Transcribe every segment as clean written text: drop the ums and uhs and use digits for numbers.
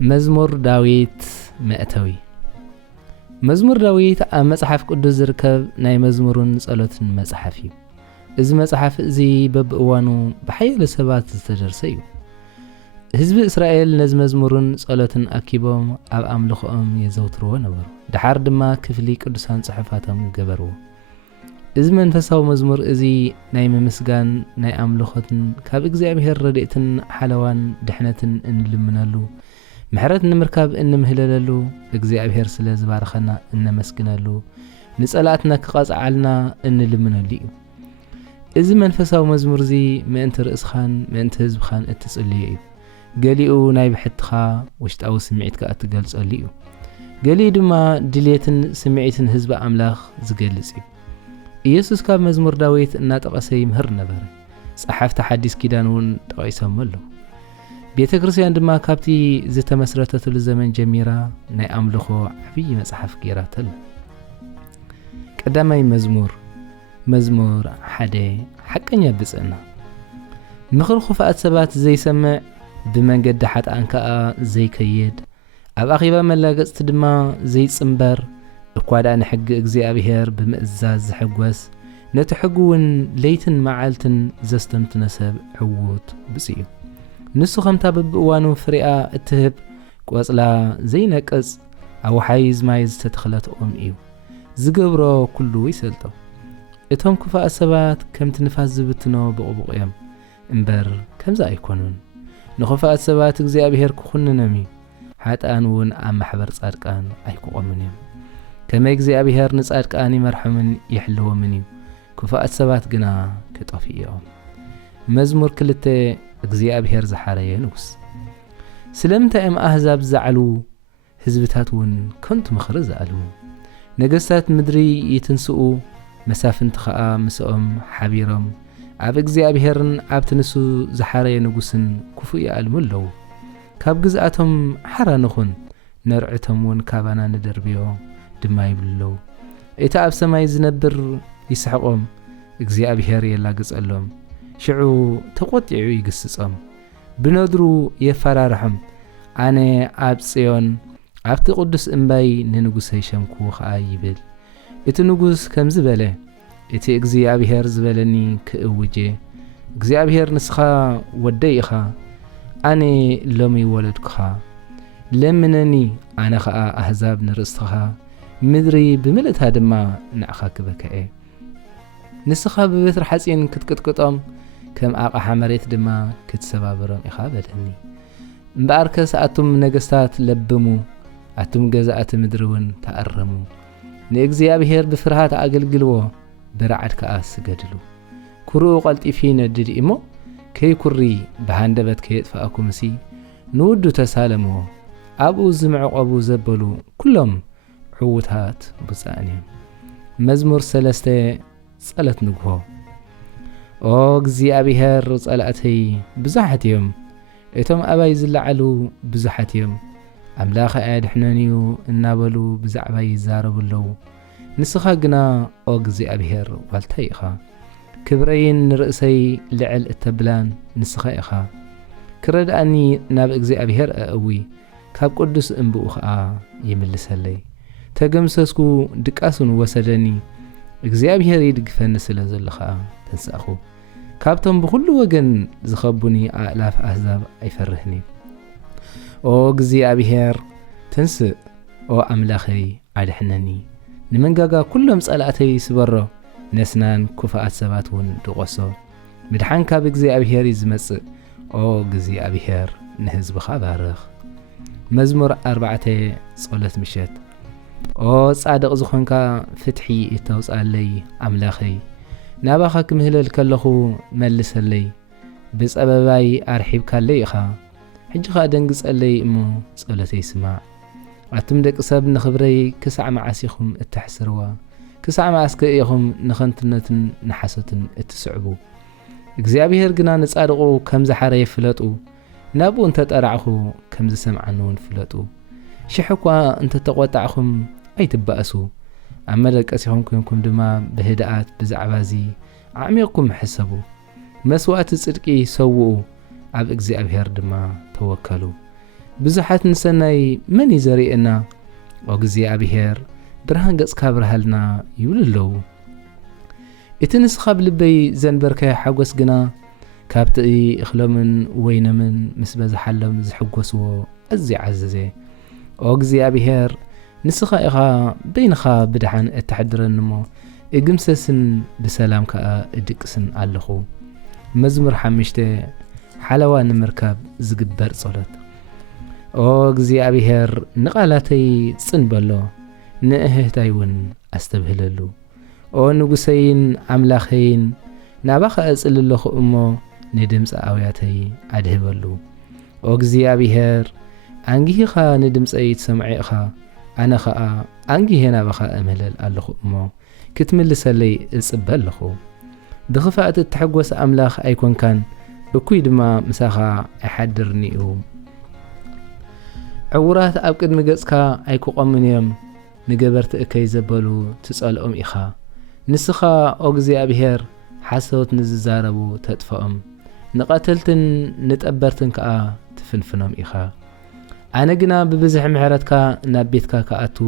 مزمور داويت مأتوي مزمور داويت مصحف قدس زركب ناي مزمورن صلوتن مصحفي እዚ መጽሓፍ እዚ በብእዋኑ በሓይለ ሰባት ዝተደርሰ እዩ ህዝቢ እስራኤል ነዚ መዝሙርን ጸሎትን ኣኪቦም ኣብ ኣምልኾኦም የዘውትርዎ ነበሩ ድሓር ድማ ክፍሊ ቅዱሳን ጽሑፋቶም ገበርዎ እዚ መንፈሳዊ መዝሙር እዚ ናይ ምምስጋን ናይ ኣምልኾትን ካብ እግዚአብሔር ረድኤትን ሓለዋን ድሕነትን እንልምነሉ ምሕረት ንምርካብ እንምህለለሉ እግዚአብሔር ስለ ዝባረኸና እንመስግነሉ ንጸላእትና ክቐጽዓልና እንልምነሉ እዩ እዚ መንፈሳዊ መዝሙር እዚ ምእንቲ ርእስኻን ምእንቲ ህዝብኻን እትጽልዩ እዩ ገሊኡ ናይ ብሕትኻ ውሽጣዊ ስምዒትካ እትገልጸሉ እዩ ገሊኡ ድማ ድልየትን ስምዒትን ህዝቢ ኣምላኽ ዝገልጽ እዩ ኢየሱስ ካብ መዝሙር ዳዊት እናጠቐሰ ይምህር ነበረ ጸሓፍቲ ሓዲስ ኪዳን እውን ጠቒሶም ኣለዉ ቤተ ክርስቲያን ድማ ካብቲ ዝተመስረተትሉ ዘመን ጀሚራ ናይ ኣምልኾ ዓብዪ መጽሓፍ ገይራተላ ቀዳማይ መዝሙር ሓደ ሓቀኛ ብጽዕና ምኽሪ ኹፋኣት ሰባት ዘይሰምዕ ብመንገዲ ሓጥኣን ከዓ ዘይከይድ ኣብ ኣኺባ መላገጽቲ ድማ ዘይጽምበር እኳ ደኣ ንሕጊ እግዚኣብሔር ብምእዛዝ ዝሕጐስ ነቲ ሕጊ እውን ለይትን መዓልትን ዘስተንትነ ሰብ ዕዉት ብጽ እዩ ንሱ ኸምታ በብእዋኑ ፍሬኣ እትህብ ቆጽላ ዘይነቅጽ ኣብ ወሓይዝ ማይ ዝተተኽለት ኦም እዩ ዝገብሮ ኩሉ ይሰልጦ እቶም ክፉኣት ሰባት ከምቲ ንፋስ ዝብትኖ ብቕቡቕ እዮም እምበር ከምዛ ኣይኮኑን ንኽፉኣት ሰባት እግዚኣብሔር ክኹንኖም እዩ ሓጥኣን እውን ኣብ ማሕበር ጻድቃን ኣይክቖሙን እዮም ከመይ እግዚኣብሔር ንጻድቃን ይመርሖምን ይሕልዎምን እዩ ክፉኣት ሰባት ግና ክጠፍኡ እዮም መዝሙር 2 እግዚኣብሔር ዝሓረየ ንጉስ ስለምንታይ እዮም ኣሕዛብ ዝዛዕሉ ህዝብታት እውን ከንቱ ምኽሪ ዝኣልሙ ነገሥታት ምድሪ ይትንስኡ መሳፍንቲ ከዓ ምስኦም ሓቢሮም ኣብ እግዚኣብሔርን ኣብቲ ንሱ ዝሓረየ ንጉስን ክፉእ ይኣልሙ ኣለዉ ካብ ግዝኣቶም ሓራ ንኹን ነርዕቶም እውን ካባና ንደርብዮ ድማ ይብልለዉ እቲ ኣብ ሰማይ ዝነብር ይስሕቖም እግዚኣብሔር የላግጸሎም ሽዑ ተቖጢዑ ይግስጾም ብነድሩ የፈራርሖም ኣነ ኣብ ጽዮን ኣብቲ ቅዱስ እምባይ ንንጉሰይ ሸምኩ ከዓ ይብል እቲ ንጉስ ከም ዝበለ እቲ እግዚአብሔር ዝበለኒ ክእውጄ እግዚአብሔር ንስኻ ወደይ ኢኻ ኣነ ሎሚ ወለድኩኻ ለምነኒ ኣነ ከዓ ኣሕዛብ ንርእስትኻ ምድሪ ብምልእታ ድማ ንዕኻ ክበክዐ ንስኻ ብበትሪ ሓጺን ክትቅጥቅጦም ከም ኣቕሓ መሬት ድማ ክትሰባብሮም ኢኻ በለኒ እምበኣር ከስ ኣቱም ነገሥታት ለብሙ ኣቱም ገዛእቲ ምድሪ እውን ተኣረሙ ንእግዚአብሔር ብፍርሃት ኣገልግልዎ ብረዓድ ከዓ ስገድሉ ኩርኡ ቐልጢፊ ነድድ እሞ ከይኩሪ ብሃንደበት ከየጥፍኣኩምሲ ንውዱ ተሳለምዎ ኣብኡ ዝምዕቐቡ ዘበሉ ኩሎም ዕውታት ብፃእን እዮም መዝሙር 3 ጸሎት ንግሆ ኦ እግዚአብሔር ጸላእተይ ብዙሓት እዮም እቶም ኣባይ ዝለዓሉ ብዙሓት እዮም ኣምላኽ ኣድሕነንዩ እናበሉ ብዛዕባ ይዛረቡ ኣለዉ ንስኻ ግና ኦ እግዚኣብሔር ዋልታይ ኢኻ ክብረይን ንርእሰይ ልዕል እተብላን ንስኻ ኢኻ ክረድኣኒ ናብ እግዚኣብሔር ኣእዊ ካብ ቅዱስ እምብኡ ከዓ ይምልሰለይ ተገምሰስኩ ድቃሱን ወሰደኒ እግዚኣብሔር ይድግፈኒ ስለ ዘሎ ከዓ ተንሳእኹ ካብቶም ብኩሉ ወገን ዝኸቡኒ ኣእላፍ ኣሕዛብ ኣይፈርህኒ ኦ እግዚአብሔር ተንስእ ኦ ኣምላኸይ ኣድሕነኒ ንመንጋጋ ኩሎም ጸላእተይ ስበሮ ነስናን ክፉኣት ሰባት እውን ድቖሶ ምድሓን ካብ እግዚአብሔር ዝመጽእ ኦ እግዚአብሔር ንህዝብኻ ባርኽ መዝሙር 4 ጸሎት ምሸት ኦ ጻድቕ ዝኾንካ ፍትሒ እተውጻለይ ኣምላኸይ ናባኻ ክምህለል ከለኹ መልሰለይ ብጸበባይ ኣርሒብካለይ ኢኻ ሕጂ ኸ ደንግጸለይ እሞ ጸሎተይ ስማዕ ኣቱም ደቂ ሰብ ንኽብረይ ክሳዕ መዓሲኹም እትሕስርዋ ክሳዕ መዓስከ ኢኹም ንኸንትነትን ንሓሶትን እትስዕቡ እግዚኣብሔር ግና ንጻድቑ ከም ዝሓረየ ፍለጡ ናብኡ እንተጠራዕኹ ከም ዝሰምዓኑ እውን ፍለጡ ሽሕ እኳ እንተተቖጣዕኹም ኣይትባእሱ ኣብ መደቀሲኹም ኮይንኩም ድማ ብህድኣት ብዛዕባ እዚ ዓሚቕኩም ሕሰቡ መስዋዕቲ ጽድቂ ሰውኡ ኣብ እግዚአብሔር ድማ ተወከሉ ብዙሓት ንሰናይ መን ይዘሪእና እግዚአብሔር ብርሃን ገጽካ ብርሃልና ይብሉ ኣለዉ እቲ ንስኻ ብልበይ ዘንበርከ ሓጎስ ግና ካብቲ እኽሎምን ወይነምን ምስ በዝሓሎም ዝሕጐስዎ ኣዝዩ ዓዘዘ እግዚአብሔር ንስኻ ኢኻ በይንኻ ብድሓን እተሕድረኒ እሞ እግምሰስን ብሰላም ከዓ እድቅስን ኣለኹ መዝሙር 5 ሓለዋ ንምርካብ ዝግበር ጸሎት እግዚአብሔር ንቓላተይ ጽንበሎ ንእህታይ እውን ኣስተብህለሉ ንጉሰይን ኣምላኸይን ናባኸ እጽልለኹ እሞ ንድምፂ ኣውያተይ ኣድህበሉ እግዚአብሔር አንጊኻ ንድምፀይ ትሰምዕ ኢኻ ኣነ ከዓ አንጊሄ ናባኸ እምህለል ኣለኹ እሞ ክትምልሰለይ እጽበ ኣለኹ ብኽፋእት እትሕጐስ ኣምላኽ ኣይኮንካን እኩይ ድማ ምሳኻ ኣይሓድርኒ እዩ ዕውራት ኣብ ቅድሚ ገጽካ ኣይክቖምን እዮም ንገበርቲ እከይ ዘበሉ ትጸልኦም ኢኻ ንስኻ እግዚአብሔር ሓሰወት ንዝዛረቡ ተጥፍኦም ንቐተልትን ንጠበርትን ከዓ ትፍንፍኖም ኢኻ ኣነ ግና ብብዝሒ ምሕረትካ ናብ ቤትካ ከኣቱ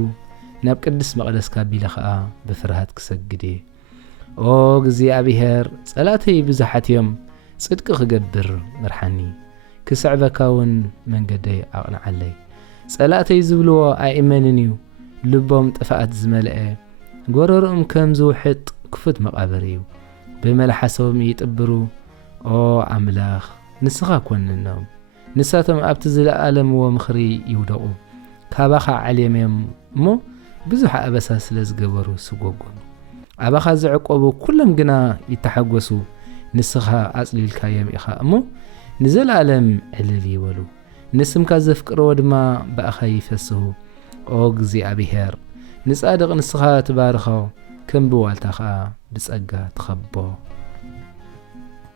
ናብ ቅዱስ መቕደስካ ቢለ ከዓ ብፍርሃት ክሰግድ እግዚአብሔር ጸላተይ ብዙሓት እዮም ጽድቂ ክገብር ምርሓኒ ክስዕበካ እውን መንገደይ ኣቕንዓለይ ጸላተይ ዝብልዎ ኣይእመንን እዩ ልቦም ጥፍኣት ዝመልአ ጎረሮኦም ከም ዝውሕጥ ክፉት መቓብር እዩ ብመላሓሶም ይጥብሩ ኣምላኽ ንስኻ ኮንኖም ንሳቶም ኣብቲ ዝለኣለምዎ ምኽሪ ይውደቑ ካባኻ ዓልየም እሞ ብዙሕ ኣበሳ ስለ ዝገበሩ ስጎጎም ኣባኻ ዝዕቆቡ ኩሎም ግና ይተሓጐሱ ንስኻ ኣጽሊልካዮም ኢኻ እሞ ንዘለኣለም ዕልል ይበሉ ንስምካ ዘፍቅርዎ ድማ በኣኻ ይፈስሑ እግዚአብሔር ንጻድቕ ንስኻ ትባርኸ ከም ብዋልታ ከዓ ብጸጋ ትኸቦ